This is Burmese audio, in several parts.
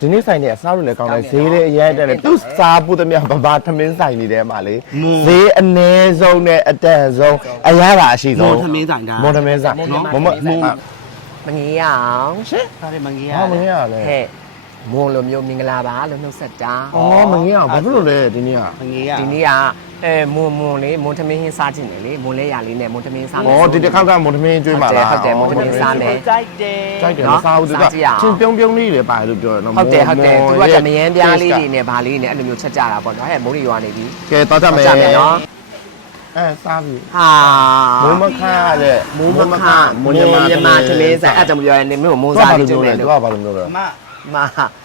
ဒီနေ့ဆိုင်နေအစားလို့လည်းကောင်းတယ်ဈေးလေးအရင်တက်တယ်သူစားဖို့တည်းဗဘာသမင်းဆိုင်နေတယ်မှာလေဈေးအနည်းဆုံးနဲ့အတန်ဆုံးအရသာအရှိဆုံးမော်သမင်းဆိုင်ဒါမော်သမင်းဆိုင်နော်မမမမငေးအောင်ရှစ်ဒါလည်းမငေးရဟာမငင်းရလဲဟဲ့မွန်လိုမျိုးမင်္ဂလာပါလို့နှုတ်ဆက်တာအော်မငင်းရဘာဖြစ်လို့လဲဒီနေ့ကမငေးရဒီနေ့က အဲမွန်မွန်လေးမွန်သမင်းဟင်းစားခြင်းတယ်လေမွန်လဲရလေးနဲ့မွန်သမင်းစားမယ်ဩဒီတစ်ခေါက်ကမွန်သမင်းကျွေးပါလားဟုတ်တယ်ဟုတ်တယ်မွန်သမင်းစားမယ်ကြိုက်တယ်ကြိုက်တယ်နော်မစားဘူးသူကစားကြည့်ရအောင်ချင်းပြုံးပြုံးလေးတွေပါတယ်လို့ပြောတယ်နော်ဟုတ်တယ်ဟုတ်တယ်သူကရဲ့တမယန်းပြားလေးတွေနဲ့ဗာလေးနဲ့အဲ့လိုမျိုးချက်ကြတာပေါ့နော်ဟဲ့မိုးရီရွာနေပြီကဲတော့ကြမယ်ကြမယ်နော်အဲစားပြီဟာမိုးမခါတဲ့မိုးမခမွန်မြန်မာသမင်းစားအဲ့ကြောင့်ပြောရတယ်မြို့မွန်စားလေးကျွေးတယ်သူလို့ကဘာလို့ပြောလဲအမ မ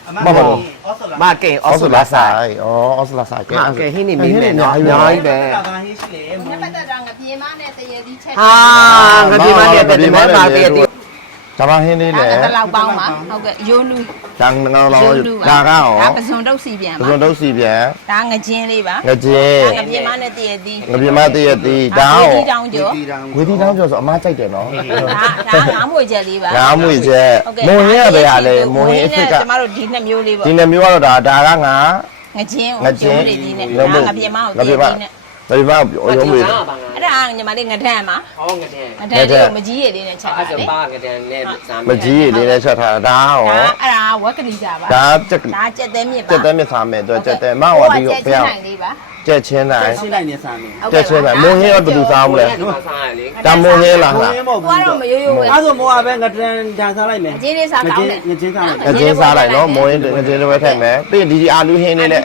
အမမဟုတ်ဘူးအော်ဆိုလားမကိန်အော်ဆိုလာဆိုင်ဩအော်ဆိုလာဆိုင်ဟာကဲဟင်းနေမိမယ်နော်အများကြီးပဲတာကဟင်းရှိလေမနဲ့ပတ်သက်တာငပြေမနဲ့တရေသီးချက် ဟာငါဒီမနဲ့တဲ့မဲပါတည်းတည်း ဒါမှဟင်းလေးဒါလေကတလောက်ပေါင်းပါဟုတ်ကဲ့ရိုးလူတန်းငေါလောရိုးလူဒါကရောဒါပစုံတုတ်စီပြန်ပပါစုံတုတ်စီပြန်ဒါငကျင်းလေးပါငကျင်းဒါငပြေမနဲ့တရေသီးငပြမတည့်ရတီဒါရောဒီတောင်ကျော်ဒီတောင်ဝေဒီတောင်းပြောဆိုအမားကြိုက်တယ်နော်ဒါဒါငါးမွေချက်လေးပါငါမွေချက်မွန်ဟင်းရပဲရလေမွန်ဟင်းအစ်စ်ကကျမတို့ဒီနှစ်မျိုးလေးပေါ့ဒီနှမျိုးကတော့ဒါဒါကငါငကျင်းငကျင်းလေးဒီနဲ့ဒါငပြေမကိုတရေသီးနဲ့ ငပြမရုံးမေးအဲ့ဒါညီမလေးငဒန်းပါဟောငတဲ့ငဒန်းလေးကိုမကြီးရည်လေးနဲ့ချက်အဲ့ပါဒါလေပါငတဲ့နဲ့စားမယ်မကြီးရည်လေးနဲ့ချက်ထားတာဒါရောဒါအဲ့ဒါဝက်ကလေးကြပါဒါကြက်ဒါကြက်သေးမြစ်ပါကြက်တဲ့မြစားမယ်တော့ကြက်တဲ့မဟောဒီကိုဘယ်အောင်လေးပါကြက်ချင်းတိုင်းရှင်းလိုက်နေစားမယ်ကြက်ချင်းတိုင်းမွန်ဟင်းရောဘယ်သူစားမလဲဒီမှာစားရလေဒါမွန်ဟင်းလားမလားင်းမဟုတ်သွားဘူးတော့မရိုးရိုးပဲအဲ့ဆိုမောအပဲငတန်ဒါစားလိုက်မယ်ငကျင်းလေးစားကောင်းတယ်ငကျင်းစားလိုက်ငကျင်းစားလိုက်နော်မွန်ဟင်းငကျင်းတွေထည့်မယ်ပြီးရင်ဒီဒီအာလူဟင်းလေးနဲ့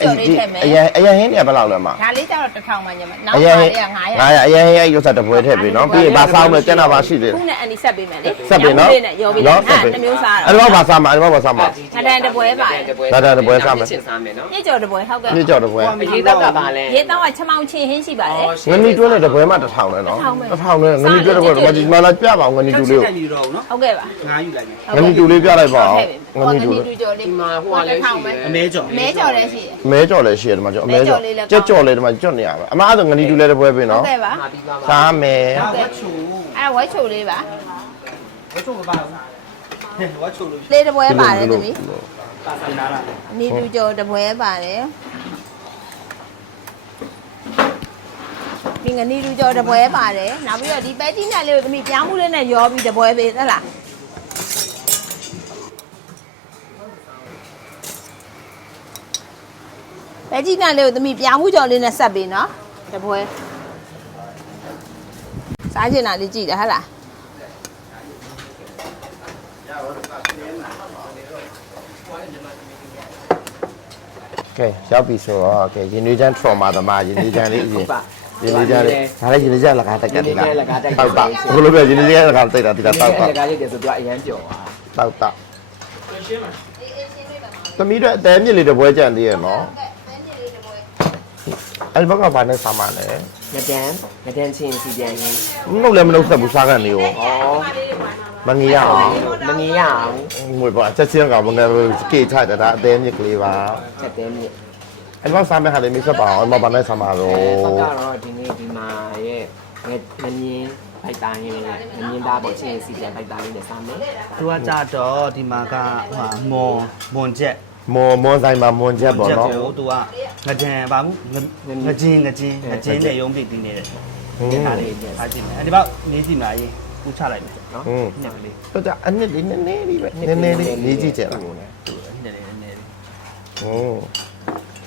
အရင်အရင်ဟင်းတွေဘယ်လောက်လဲမဒါလေးကျတော့တစ်ထောင်မှညမနောက်အပါရင်လေးဟကင်း900 900အရင်ဟင်းအဲ့ရုပ်စားတပွဲထည့်ပြီနော်ပြီးရင်ဘာစားမလဲကျန်တာပါရှိသေးတယ်ခုနဲ့အန်ဒီဆက်ပေးမယ်လေဆက်ပြီနော်နဲ့ရောပြီးတော့အဲ့တစ်မျိုးစားအဲ့တော့ဘာစားမှာအဲ့တော့ဘာစားမှာချင်းစားမယ်နော်ညကျော်တစ်ပွဲဟုတ်ကဲ့ညကြော်တပွဲအရေးတော့ကပါလဲရေတောင်းကချမောင်ချင်းဟင်းရှိပါတယ်ငနီတွဲနဲ့တပွဲမှာတစ်ထောင်လဲနော်တစ်ထောင်လဲငနီတွဲတပွဲဒီမှာလာပြပါအောင်ငနီတူလေးတက်ပြီးတော့နော်ဟုတ်ကဲ့ပါငါယူလိုက်မယ်ငနီတူလေးပြလိုက်ပါအောင် ငငနီနီတူတူလေးကျော်လေးဒီမှာဟိုကလည်းရှိတယ်အမဲကြော်မဲကျော်လည်းရှိတယ် မဲကြော်လည်းရှိတယ်ဒီမှာကြော်အမဲကြော်ကြက်ကြော်လည်းဒီမှာကျွတ်နေရပါအမအဲ့ဒါငနီတူလေးတပွဲပြင်ဟုတ်နော်ကဲ့ပါဟာပြီးပါပါစားမယ်ဒါဝတ်ချိုအဲ့ဝဲချိုလေးပါဝတ်ချိုမပါဘူးဟဲ့ဝတ်ချိုလို့လေးတစ်ပွဲပါတယ်သမီးပါစနာလားနီတူကျော်တစ်ပွဲပါတယ်ဒီငနီတူကျော်တစ်ပွဲပါတယ်နောက်ပြီးတော့ဒီပဲတိနဲ့လေးကိုသမီးပြောင်းမှုလေးနဲ့ရောပြီးတစ်ပွဲပေးသလား ပဲတိနဲ့လေးကိုသမီးပြောင်းမှုကျော်လေးနဲ့ဆက်ပေးနော်တစ်ပွဲစားချင်တာလေးကြည့်တယ်ဟဟလားကဲရောက်ပြီဆိုတော့ကဲရင်နွေးချမ်း trauma သမားရင်နွေးချမ်းလေးအရင်ရင်နွေးချမ်းလေးဒါလည်းရင်နွေးချမ်းလကားတက်ကတည်းကတောက်တာဘယ်လိုလဲရင်နွေးချမ်းလကားတိတ်တာတိတ်တာတောက်တာကားလေးတည်းဆိုတော့အရန်ပြော်သွားတောက်တာသမီးတို့အသေးမြစ်လေးတစ်ပွဲကြံသေးရဲ့နော် အဲ့ဒီဘက်ကဘာနဲ့ဆာမလဲငဒန်ငဒန်ချင်းစီပြန်ရင်နှုတ်လည်းမနှုတ်ဆက်ဘူးစားကန်နေရောဩမငီရအောင်မငေးရအောင်ငွေပါချက်ချင်းကဘငယ်ကေချတာဒါအသေးမြစ်ကလေးပါချက်တယ်မြစ်အဲ့ဘက်ဆာမဲ့ဟာလေးမိတ်ဆက်ပါအောင်အဲ့မှာဘာနဲ့ဆာမတော့အဲဘကတော့ဒီနေ့ဒီမှာရဲ့ငငမြင်းဖိုက်တိုင်းငမြင်းသားပေါ့ချင်းစီပြန်ဖိုက်တိုင်းလေးနဲ့စားမယ် သူကကြတော့ဒီမှာကဟိုမွန်မွန်ချက် မွန်မွန်ဆိုင်မှာမွန်ချက်ပေါ့နော် ကိုသူကငကြံပါဘူးငကြင်းငကြင်းငကြင်းနဲ့ရုံးပြတင်းနေတယ်ဟင်းဒီဟာလေးအားကြည့်မယ်အဲ့ဒီပေါက်နေကြည့်မလားရေးကူချလိုက်မယ်နော်ဟင်းညက်လေးတော့ကြအနစ်လေးနည်းနည်းလေးပဲနည်းနည်းလေးလေးကြည့်ကြလားဟင်းနည်းနည်းနည်းနည်း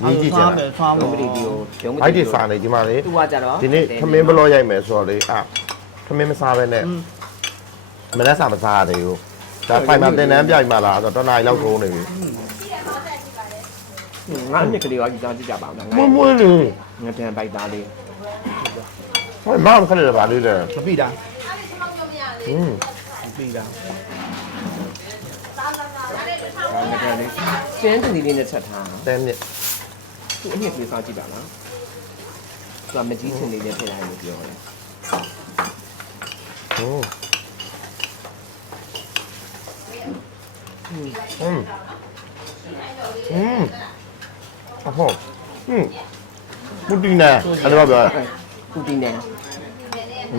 လေးကြည့်ကြလားမယ်ဆွမ်းရုံးမပတိဒီကိုရုံးပအဲ့တိဒီစားနေဒီမှာလေသူကကြတော့ဒီနေ့ခမင်းဘလော့ရိုက်မယ်ဆိုတော့လေအာခမင်းမစားပဲနဲ့မနေ့စားမစားရသေးဘူးဒါဖိုင်မှာတင်တန်းပြိုင်မှာလားဆိုတော့တနားရီလောက်ကုန်နေပြီ ငါအမြက်ကလေးကကြည့်ကြည့်ကြပါဦးငါမွန်းမွန်းလေးငဒန်ဖိုက်သားလေးဟိုမောင်ခက်တယ်ဗာလေးတယ်မပြီးတာဟင်းမပြီးတာငဒန်လေးကျန်းတူလေးနဲ့ချက်ထားတဲမြစ်သူအမြက်ကလေးစားကြည့်ပါလားသူကမကြီးချင်လေးနဲ့ထည့်လိုက်လို့ပြောတယ်ဟင်းဟင်းဟင်း အဟောဟင်းပူတင်နာအဲ့ဒါပြောပူတင်နဲ့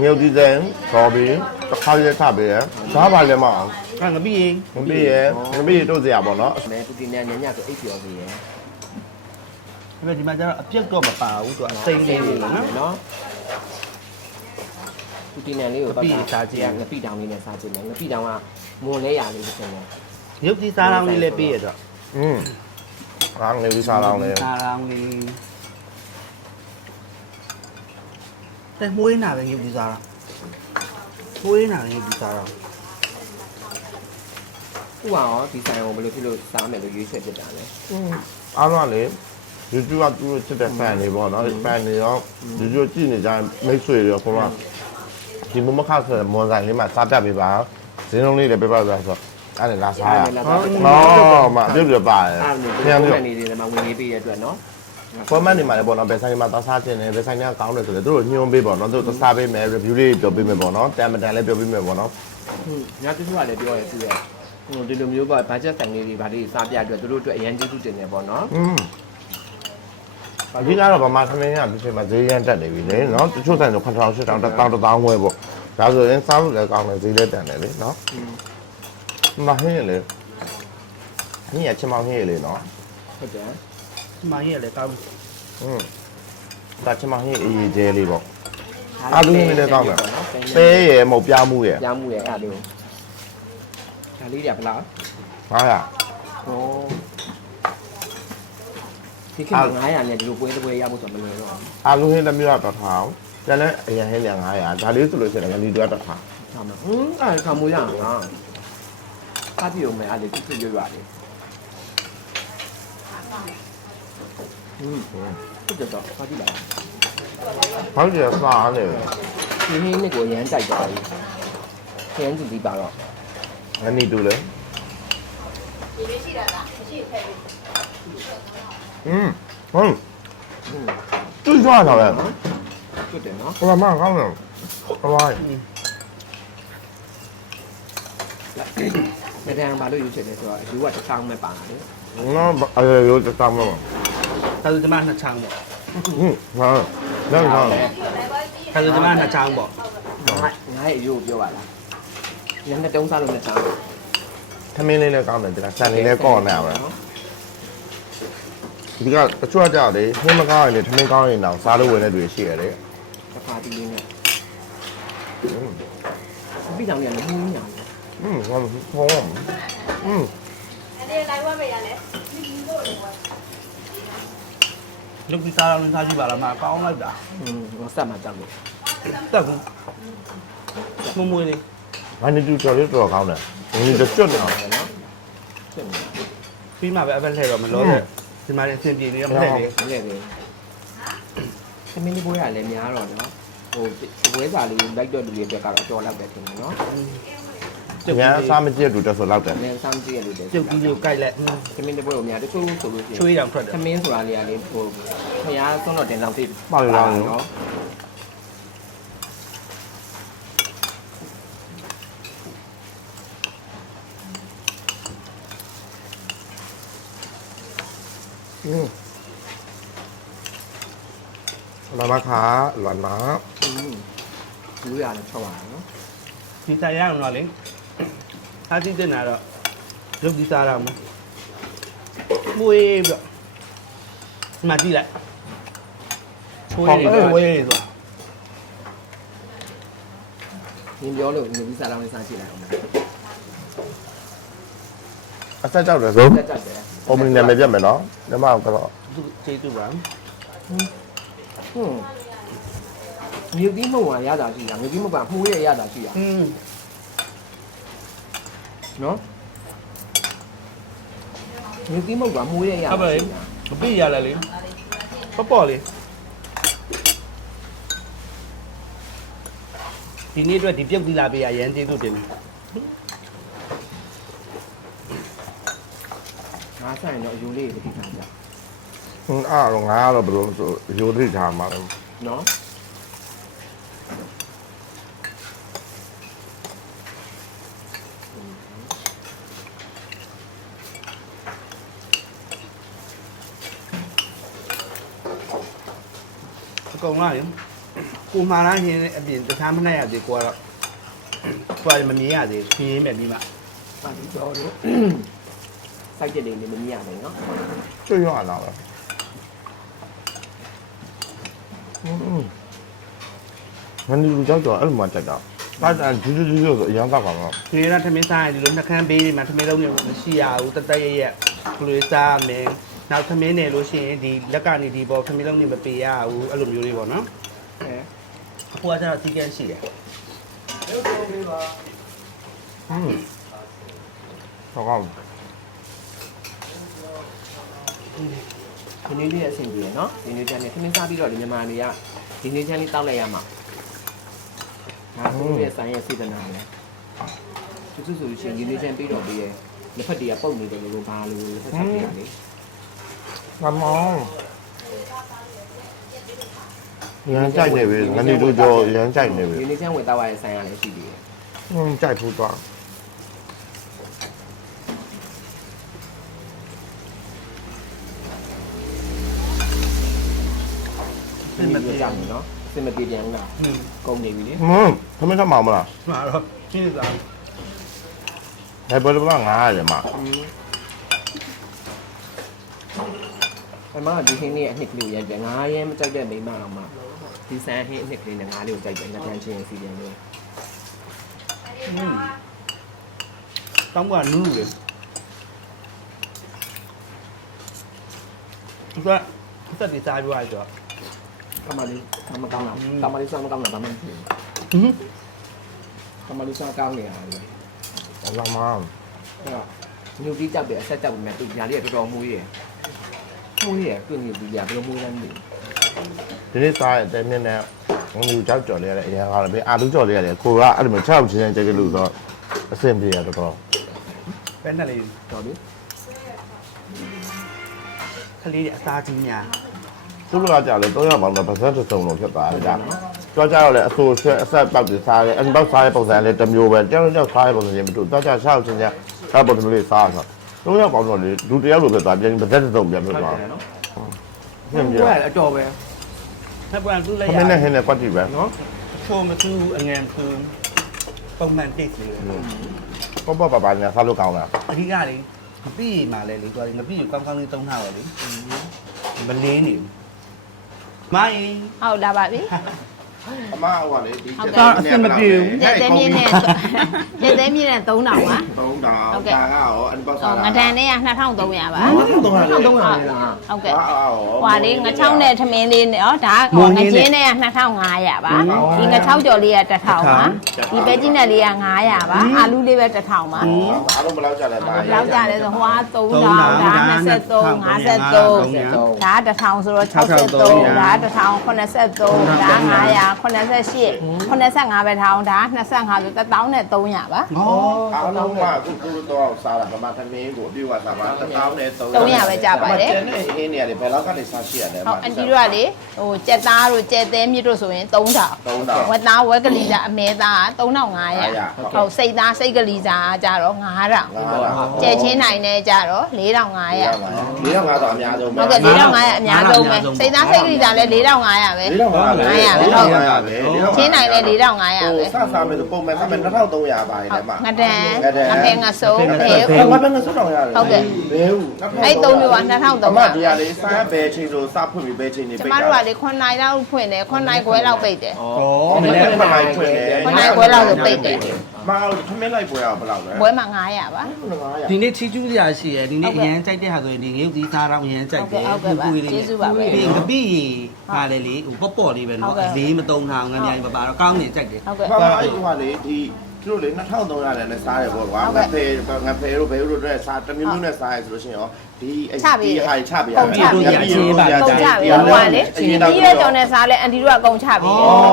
မြုပ်ဒီဇန်ခေါ်ပြီးတစ်ခါရက်ထပေးတယ်စားပါလဲမအောင်ဟာငပိရင်ငပိရယ်ငပိရတို့စရာပေါ့နော်မဲသူတင်နေညညဆိုအိပ်ပျော်စီရယ်ဒါပေမဲ့ဒီမှာကျတော့အပြက်တော့မပါဘူးသူအစိမ့်လေးလေးနော်နော်သူတင်နေလေးကိုငပိစားကြည့်ရငပိတောင်လေးနဲ့စားကြည့်မယ်ငပိတောင်ကမွန်လဲရလေးတစ်ချက်နဲ့ရုပ်ဒီစားလောင်းလေးလည်းပေးရတော့อืม အားငယ်ပြီးစားလောင်းလေစားလောင်းလေးតែမွေးနာပဲရုပ်ဒီစားတော့မွေးနာရုပ်ဒီစားတော့ဥပအောင်ဒီဆိုင်ကိုဘယ်လိုဖြစ်လို့စားမယ်လို့ရွေးချယ်ဖြစ်တာလဲအားလုံးကလေ YouTube ကသူတို့ချစ်တဲ့ fan တွေပေါ့နော် fan တွေရော YouTube ကြည့်နေကြမိတ်ဆွေတွေရောကိုကဒီမမခဆိုတဲ့မွန်ဆိုင်လေးမှာစားပြပေးပါဈေးနှုန်းလေးလည်းပြပါဆိုတော့ အဲ့ဒါလာစားရနော်မအပြုတ်ပြပါတယ်အားလုံးပြန်ဒီပြီးလိုနေနေမှာဝင်နေပေးရတဲ့အတွက်နော်ပေါ်မန်နေမှာလည်းပေါ့နော်ဘယ်ဆိုင်မှာသွားစားခြင်းနဲ့ဘယ်ဆိုင်ကကောင်းတယ်ဆိုတော့သူတို့ညွှန်းပေးပေါ့နော်သူတို့စားပေးမယ် review လေးပြောပေးမယ်ပေါ့နော်တန်မတန်လည်းပြောပေးမယ်ပေါ့နော်ဟုတ်ညတူတူကလည်းပြောရသူရဲ့ဟိုဒီလိုမျိုးပေါ့ဘတ်ဂျက်ဆိုင်လေးတွေဗာလေးစားပြအတွက်သူတို့အတွက်အရင်ကျေးဇူးတင်နေပေါ့နော်อืมအကြီးကတော့ဗမာခမင်းကဒီချိန်မှာဈေးရမ်းတက်နေပြီလေနော်တချို့ဆိုင်တော့ခွန်ထောင်ရှစ်တောင်တစ်တောင်တစ်တောင်ဝယ်ပေါ့ဒါဆိုရင်စားလို့လည်းကောင်းတယ်ဈေးလည်းတန်တယ်လေနော် မဟင်းရလေအင်းရချင်မောင်းဟင်းရလေနော်ဟုတ်တယ်ဒီမှာကြီးလည်းကောင်းอืมဒါချင်မောင်းဟင်းအေးအေးကျဲလေးပေါ့ အာလူလေးလည်းကောင်းတယ်ပဲပဲရယ်မဟုတ်ပြားမှုရယ်ပြားမှုရဲ့အဲ့လိုဒါလေးတွေကဘလား900ဟောဒီကိစ္စ900နဲ့ဒီလိုပွဲတစ်ပွဲရဖို့ဆိုမလွယ်တော့အာလူဟင်းတစ်မျိုးတော့တစ်ထောင်ကျန်တဲ့အရင်ဟင်းလည်း900ဒါလေးဆိုလို့ရှိရင်လည်းဒီတော့တစ်ထောင်ဟုတ်မှာဟင်းအဲ့ခံမိုးရအောင်လား အားပြုံမယ်အဲ့ဒီသူရွရွရတယ်ဟင်းဟုတ်တယ်တော့ဖာကြည့်လိုက်ဘာလို့လဲစားနေလဲဒီဟင်းနဲ့ကိုရမ်းကြိုက်သွားပြီခရမ်းကြည့်ပြီးပါတော့ငနီတူလေอืมဟုတ်ဟင်းကျွတ်ကြွားတော့လေဟုတ်တယ်နော်ဟိုမှာကောင်းတယ်ဟိုပါလက် တန်းဘာလို့ယူချင်လဲဆိုတော့ယူကတစ်ချောင်းမဲ့ပါလာတယ်နော်အဲရိုးတောင်းမှာဒါဆိုဒီမှာနှစ်ချောင်းပေါ့ဟင်းဟာလည်းကောင်းတယ်ဒါဆိုဒီမှာနှစ်ချောင်းပေါ့ငါငါရဲ့အယူကိုပြောပါလားညနေတုံးစားလို့နှစ်ချောင်းထမင်းလေးလည်းကောင်းတယ်ဒီကဆန်လေးလည်းကောင်းနေရပါဒီကတချို့ကြောက်လေဟင်းမကောင်းရင်လေထမင်းကောင်းရင်တော့စားလို့ဝင်တဲ့တွေရှိရတယ်တစ်ခါတီးလေးနဲ့ပြီးတောင်ရလည်းမူးညာ อืมဟောဟောอืม ရုပ်ဒီစားလောင်းလေးစားကြည့်ပါလားမကောင်းလိုက်တာ อืมဟိုဆက်မှာကြောက်လို့ တက်ဘူးမမွေးလေး ငါနေတူတော်လေးတော်ကောင်းတယ်ငါတို့ကျွတ်နေအောင် နော်ဖြစ်နေ ပြီးမှပဲအဖက်လှည့်တော့မလို့တဲ့ဒီမှာလည်းအဆင်ပြေနေရမလှည့်လေ တယ်ဟုတ်တယ်သမင်းလေးပွဲရလည်းများတော့နော်ဟိုပွဲစာလေးလိုက်တော့လူတွေအတွက်ကတော့တော်လောက်တယ်ထင်တယ်နော် ကျုပ် ညာ ကြီး စားမကြည့်တူတက်ဆိုလောက်တယ် အနည်းစမ်းကြည့်ရလို့တယ် ကျုပ်ကြီးကိုကြိုက်လိုက် သမင်းလေးပွဲကိုများတချို့ဆိုလို့ရှိရင် ချွေးတောင်ထွက်တယ် သမင်းဆိုတာလေးကလေဟိုခရားဆုံးတော့တင်လောက်သေး ပါလို့လောက်နော် อืมလာမခါလာနာ อืมလူရလည်းချောက်ပါနော် ဒီစားရအောင်တော့လေ အားသိတဲ့နာတော့ရုပ်ဒီစားရအောင်မွေးပြဒီမှာကြည့်လိုက်ချွေးလေးဝေးလေးဆိုနင်ပြောလို့နင်ပြီးစားလောင်းလေးစားကြည့်လိုက်အောင်အဆက်ကြောက်တယ်ဆိုတက်ကြတယ်ပုံမင်းနာမည်ပြတ်မယ်နော်ညီမကတော့သူကျေးဇူးပါဟွန်းမြုပ်ပြီးမှုံရရတာရှိတာမြုပ်ပြီးမှုကမှုရရတာရှိတာอืม နော်မြုပ်ပြီးမှုကမှုရရတာဟုတ်ပါရှိလေတာမပြရလဲလေပေါ့ပေါ့လေးဒီနေ့အတွက်ဒီပြုတ်သီးလာပေးရရန်ကျေးဇူးတင်တယ်ငါဆိုင်တော့အယူလေးကိုဒီခံကြဟင်းအားတော့ငါကတော့ဘယ်လိုဆိုရိုးထိထားမှာလဲနော် ကုန်လုံးရင်ကိုမာလာရင်အပြင်တခြားမနှက်ရသေးကိုကတော့ကိုကမမြင်ရသေးခင်းရင်းပဲပြီးမှပါဒီတော့တို့စိုက်တဲ့နေမမြင်ရဘူးနော်ကျွတ်ရွလာပဲอืมငန်းဒီလူကြောက်ကြောအဲ့လိုမှတက်တာအဲ့ဒါဂျူးဂျူးဂျူးဆိုအရင်ကောက်ပါတော့ဒီကထမင်းစားရင်ဒီလိုနှကန်းပေးနေမှာထမင်းလုံးနေမရှိရဘူးတတက်ရရက်ဘလိုစားမယ် နောက်ထမင်းနေလို့ရှိရင်ဒီလက်ကနေဒီပေါ်ထမင်းလုံးနေမပေးရဘူးအဲ့လိုမျိုးလေးပေါ့နော်အဲအခုကကျတော့စီကန်းရှိတယ်อืมတော့ကောင်းဒီနေ့လေးအဆင်ပြေနော်ဒီနေ့ချမ်းလေးခင်းစားပြီးတော့ဒီမြန်မာတွေကဒီနေ့ချမ်းလေးတောက်လိုက်ရမှာငါတို့ရဲ့ဆိုင်ရဲ့စေတနာလေသူစုဆိုလို့ရှိရင်ဒီနေ့ချမ်းပြီးတော့ပြီးရဲ့လက်ဖက်တည်းကပုတ်နေတယ်လို့ဘာလို့လက်ဖက်တည်းကလေ ငမောင်းရမ်းကြိုက်နေပြီငန်းဒီလူကြောရမ်းကြိုက်နေပြီ ဒီနေ့ချမ်းဝင်တော့ရတဲ့ဆိုင်ရလည်းရှိသေးတယ် อืมကြိုက်ဖို့တော့ စင်မပြေကြဘူးနော်စင်မပြေပြန်ဘူးလား อืม ကုန်နေပြီလေ อืมသမင်းထမအောင်မလား မှာတော့ရှင်းစား ဘယ်ဘယ်လိုလဲ900ရမှာ အမ ကဒီခင်းလေးအနှစ်ကလေးရိုက်တယ်ငါးရဲမကြိုက်တဲ့မိမအောင်မှဒီဆန်ဟင်းအနှစ်ကလေးနဲ့ငါးလေးကိုကြိုက်တယ်ငါတန်းချင်းစီပြန်လို့တောင်းကနူးနူးလေသူကသက်ဒီစားပြသွားကြတော့ကမလေးကမကောင်းလားကမလေးစားမကောင်းလားဘာမှမဖြစ်ဟင်းဘူး ကမလေးစားကောင်းနေရတယ်လေလာမောင်းအဲ့တော့ညူတီးကြောက်တယ်အဆက်ကြောက်နေတယ်သူညာလေးကတော်တော်မွေးရယ်မွေးရယ်သူ့ညူတီးကဘယ်လိုမွေးလဲမသိဒီနေ့စားတဲ့တဲမြင့်နဲ့ငန်းဒီလူကြောက်ကြော်လေးရတယ်အရင်ကလည်းအာလူကြော်လေးရတယ်ကိုကအဲ့လိုမျိုး6ချင်းချင်းကြိုက်လို့ဆိုတော့အဆင်ပြေရတော့တော့ပဲနဲ့လေးဘူးတော်ပြီခလေးတွေအစားကြီးများသူတို့ကကြာလေ3ရောက်ပေါင်းတော့ပတ်သက်စုံလို့ဖြစ်သွားတယ်ဒါကြောက်ကြတော့လေအဆိုးဆွဲအဆက်ပေါက်တွေစားတယ်အန်ပေါက်စားတဲ့ပုံစံလေးတစ်မျိုးပဲတယောက်တယောက်စားတဲ့ပုံစံချင်းမတူတော့ကြာ6ချင်းချင်းစားပုံစံလေးစားဆိုတော့ 3ရောက်ပေါင်းတော့လေလူတယောက်လိုဖြစ်သွားပြန်ပတ်သက်စုံပြန်ဖြစ်သွားနော်ဆင်ပြေဘွဲအတော်ပဲထပ်ပြန်သူ့ခလိုက်ရမင်းနဲ့ဟင်းနဲ့ကွက်ကြည့်ပဲနော်ချိုးမသူအငန်သူပုံမှန်တိတ်စီလေပေါ့ပေါ့ပါပါညာစားလို့ကောင်းလားအဓိကလေငပိမှလည်းလေသူကငပိကိုကောင်းကောင်းလေးသုံးထားပါလေမလင်းနေမိုင်းဟုတ်လာပါပြီ အမဟိုကလေဒီဟုတ်ကဲ့တော့အဆင်မပြေဘူးကျက်သေးမြင့်နဲ့ကျက်သေးမြင့်နဲ့3000ပါ3000ဟုတ်ကဲ့ဒါကရောအန်ပေါက်ဟောစားငဒန်နဲ့က2300ပါတော့တော့တော့လားဟုတ်ကဲ့ဟာအော်ဟွာလေးငချောင်းနဲ့ထမင်းလေးနဲ့ဟောဒါဟောငချင်းနဲ့က2500ပါဒီငချောက်ကြော်လေးက1000ပါဒီပဲကြီးနဲ့လေးက900ပါအာလူလေးပဲ1000ပါအားလုံးဘယ်လောက်ကြလဲပါလောက်ကြတယ်ဆိုဟိုက3000ဒါ23 53ဒါ1000ဆိုတော့63ဒါ1083ဒါ900 88 85ပဲထားအောင်ဒါ25ဆို1300ပါအားလုံးကအခုကိုလိုတော့စားတာဗမာသမင်းကိုအပြည့်ဝစားပါ1000နဲ့300 300ပဲကြပါတယ်အဲ့နဲ့အင်းနေရတယ်ဘယ်လောက်ကနေစားရှိရလဲဟုတ်အန်တီတို့ကလေဟိုကြက်သားတို့ကြက်သဲမြစ်တို့ဆိုရင်3000 3000ဝက်သားဝက်ကလေးသားအမဲသားက3500ဟုတ်စိတ်သားစိတ်ကလေးသားကကြတော့9000ကျဲချင်းနိုင်နဲ့ကြတော့4500 4500တော့အများဆုံးပဲဟုတ်ကဲ့4500အများဆုံးပဲစိတ်သားစိတ်ကလေးသားလည်း4500ပဲ4500ပဲဟုတ်4500ပဲချင်းနိုင်လဲ4500ပဲဟိုစစမယ်ဆိုပုံမှန်စမယ်2300ပါတယ်ဒီမှာငဒန်အဖေငါဆုံးအဖေငါပဲငါဆုံးတော့ရတယ်ဟုတ်ကဲ့ဘဲဦးအဲ့သုံးမျိုးက2300အမဒီကလေးစမ်းဘဲချင်းဆိုစဖွင့်ပြီးဘဲချင်းနေပိတ်တာကျမတို့ကလေ9နိုင်လောက်ဖွင့်တယ်9နိုင်ခွဲလောက်ပိတ်တယ်ဩ9နိုင်ဖွင့်တယ်9နိုင်ခွဲလောက်ဆိုပိတ်တယ်မအောင်ထမင်းလိုက်ပွဲရဘယ်လောက်လဲပွဲမှာ900ပါ900ဒီနေ့ချီကျူးစရာရှိရယ်ဒီနေ့အရန်ကြိုက်တဲ့ဟာဆိုရင်ဒီငရုတ်သီးသားတော့အရန်ကြိုက်တယ်ဟုတ်ကဲ့ပါကျေးဇူးပါပဲဒီကပိဟာလေလေဟိုပေါ့ပေါ့လေးပဲနော်အလေးမတုံးထားငမ်းမြိုင်ပပါတော့ကောင်းနေကြိုက်တယ်ဟုတ်ကဲ့ ဘာမှအဲ့ဟိုကလေဒီ သူတို့လေ2300နဲ့လည်းစားတယ်ပေါ့ကွာငါဖေငါဖေတို့ဘယ်တို့တွေစားတမျိုးမျိုးနဲ့စားရဆိုလို့ရှိရင်ရောဒီအဲ့ဒီဟာချပေးရတယ်ကုန်ချပြီဟိုကလေဒီရွက်ကြော်နဲ့စားလဲအန်တီတို့ကကုန်ချပြီ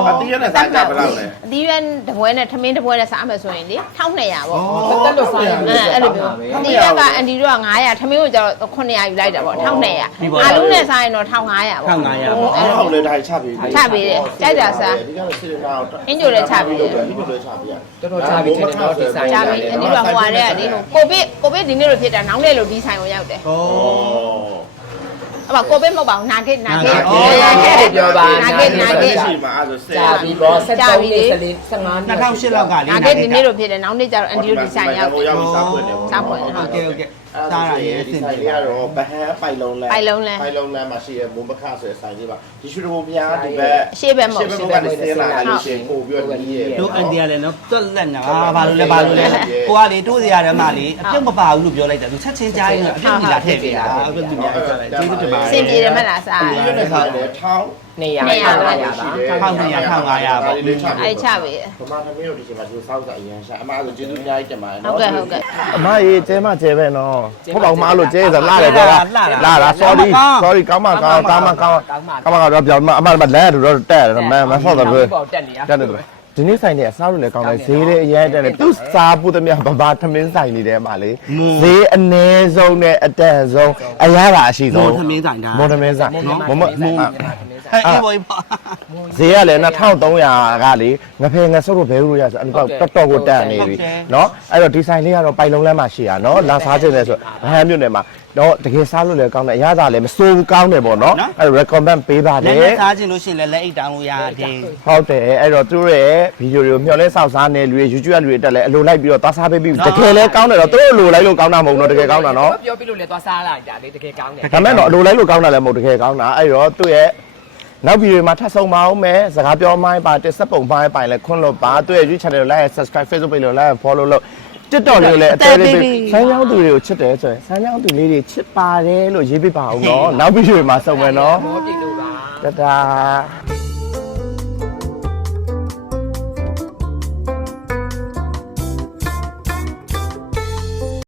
အတီးရနဲ့စားကြဘယ်လောက်လဲအတီးရွက်တပွဲနဲ့ထမင်းတပွဲနဲ့စားမယ်ဆိုရင်လေ1200ပေါ့တက်လို့စားရမယ်အဲအဲ့လိုမျိုးအတီးရွက်ကအန်တီတို့က900ထမင်းကိုကျတော့900ယူလိုက်တာပေါ့1200အာလူနဲ့စားရင်တော့1500ပေါ့1500ဟောဟုတ်လေဒါချပေးချပေးတယ်ကြိုက်တာစားဒီကနေ့စီရနာအင်းကြိုလည်းချပေးတယ်အင်းကြိုလည်းချပေးရတော်တော့ကြာပြီထင်တယ်တော့ဒီဆိုင်ကြာပြီအဲ့ဒီတော့ဟိုဟာတဲ့ကလေဟိုကိုဗစ်ကိုဗစ်ဒီနေ့လိုဖြစ်တာနောက်နေ့လိုဒီဆိုင်ကိုရောက်တယ်ဩအမကိုဗစ်မဟုတ်ပါဘူးနာဂစ်နာဂစ်ဩနာဂစ်ပြောပါနာဂစ်နာဂစ်ရှိမှာအဲ့ဆိုဆယ်ကြာပြီပေါ့73နဲ့15 2008လောက်ကလေနာဂစ်ဒီနေ့လိုဖြစ်တယ်နောက်နေ့ကျတော့အန်တီယိုဒီဆိုင်ရောက်တယ်ဟိုရောက်ပြီးစားပွင့်တယ်စားပွင့်ဟုတ်ကဲ့ဟုတ်ကဲ့ เคစားရရဲ့အဆင်ပြေလေးကတော့ဗဟန်းပိုင်လုံးလမ်းပိုင်လုံးလမ်းပိုင်လုံးလမ်းမှာရှိတဲ့မုံမခဆိုတဲ့ဆိုင်လေးပါဒီရွှေဘုံဘုရားဒီဘက်ရှေ့ဘက်မဟုတ်ရှေ့ဘက်ကနေဆင်းလာတယ်လို့ရှိရင်ပို့ပြီးတော့ဒီရဲ့တို့အန်တီကလည်းနော်တွက်လက်နေတာဘာလို့လဲဘာလို့လဲကိုကလေတိုးစရာတည်းမှလေအပြုတ်မပါဘူးလို့ပြောလိုက်တယ်သူချက်ချင်းကြားရင်အပြုတ်ကြီးလာထည့်ပေးတာအပြုတ်ကြီးများဆိုတယ်ကျေးဇူးတင်ပါအဆင်ပြေတယ်မလားစားဒီရွှေဘက်ဆိုင်လေထောင်း နေရနေရပါပါရရပါအဲ့ချပြီဗမာသမီးတို့ဒီချိန်မှာသူစောက်စားအရင်ရှာအမဆိုကျေးဇူးအများကြီးတင်ပါတယ်ဟုတ်ကဲ့ဟုတ်ကဲ့အမကြီးကျဲမကျဲပဲနော်ဟုတ်ပါဘူးမအားလို့ကျဲဆိုလာတယ်ကွာလာတာ sorry sorry ကောင်းမကောင်းကောင်းမကောင်းကောင်းမကောင်းတော့ပြောင်းမအမမလမ်းတို့တော့တက်တယ်မမဆော့တော့ပေါ့တက်နေရတက်တယ် ဒီနေ့ဆိုင်နေအစားလို့လည်းကောင်းတယ်ဈေးလေးအရင်တက်တယ်သူစားဖို့တည်းဗဘာထမင်းဆိုင်နေတယ်မှာလေဈေးအနည်းဆုံးနဲ့အတက်ဆုံးအရသာအရှိဆုံး မော်ထမင်းဆိုင်ဒါ မော်ထမင်းဆိုင်မမ ဟဲ့အေးဘောကြီးပါ ဈေးကလည်း2300ကလေငဖယ်ငဆုပ်တို့ဘဲလို့ရဆိုအဲ့တော့တော်တော်ကိုတက်နေပြီเนาะအဲ့တော့ဒီဆိုင်လေးကတော့ပိုင်လုံးလမ်းမှာရှိရเนาะလာစားခြင်းလဲဆိုဗဟန်းမြို့နယ်မှာ တော့တကယ်စားလို့လည်းကောင်းတယ်အရသာလည်းမစိုးဘူးကောင်းတယ်ပေါ့နော်အဲ့ recommend ပေးပါတနည်းယ်နည်းစားခြင်းလို့ရှိရင်လည်းလက်အိတ်တောင်းလို့ရတယ် ဟုတ်တယ်အဲ့တော့သူတို့ရဲ့ဗီဒီယိုတွေကိုမျှော်လင့်ဆောက်စားနေလူတွေ YouTube ကလူတွေတက်လဲအလိုလိုက်ပြီးတော့သွားစားပေးပြီးတကယ်လည်းကောင်းတယ်တော့သူတို့အလိုလိုက်လို့ကောင်းတာမဟုတ်ဘူးနော်တကယ်ကောင်းတာနော် ပြောပြလို့လဲသွားစားလိုက်တာလေတကယ်ကောင်းတယ် ဒါမဲ့တော့အလိုလိုက်လို့ကောင်းတာလည်းမဟုတ်တကယ်ကောင်းတာအဲ့တော့သူ့ရဲ့နောက်ဗီဒီယိုမှာထပ်ဆုံးပါအောင်မယ်စကားပြောမိုင်းပါတစ်ဆက်ပုံမိုင်းပါရင်လည်းခွန်းလို့ပါသူ့ရဲ့ YouTube channel ကို like and subscribe Facebook page ကို like and follow လုပ် TikTok လေးလည်းအသေးသေးဆန်းချောင်းသူတွေကိုချစ်တယ်ဆိုရင်ဆန်းချောင်းသူလေးတွေချစ်ပါတယ်လို့ရေးပြပါအောင်နော်နောက်ဗီဒီယိုမှာစုံမယ်နော်ဘောပြလို့ပါတတာ